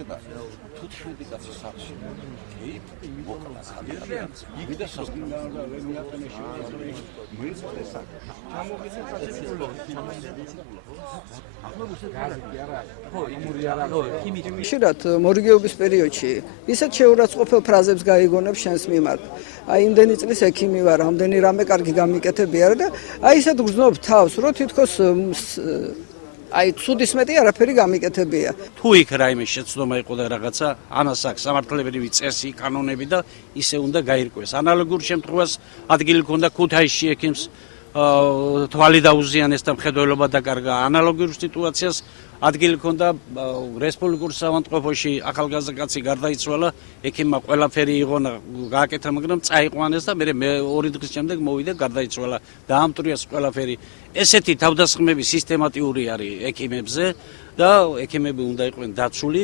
ხდება 15 კაცის სახში. მოკლა ძალიან. ვიდა სასწავლო ხშირად მორიგეობის პერიოდში ისეთ შეურაცხყოფელ ფრაზებს გაიგონებს შენს მიმართ. აი იმდენი წლის ექიმი ვარ, ამდენი რამე კარგი გამიკეთებია და აი ისეთ გრძნობ თავს, რომ თითქოს აი ცუდის მეტი არაფერი გამიკეთებია. თუ იქ რაიმე შეცდომა იყო და რაღაცა, ამას აქვს სამართლებრივი წესი, კანონები და ისე უნდა გაირკვეს. ანალოგურ შემთხვევას ადგილი ქონდა ქუთაისში ექიმს თვალი დაუზიანეს და მხედველობა დაკარგა. ანალოგურ სიტუაციას ადგილი ქონდა რესპუბლიკურ საავადმყოფოში ახალგაზრდა კაცი გარდაიცვალა, ექიმმა ყველაფერი იღონა, გააკეთა, მაგრამ წაიყვანეს და მე 2 დღის შემდეგ მოვიდა გარდაიცვალა. დაამტვრიეს ყველაფერი. ესეთი თავდასხმები სისტემატიური არის ექიმებზე და ექიმები უნდა იყვნენ დაცული.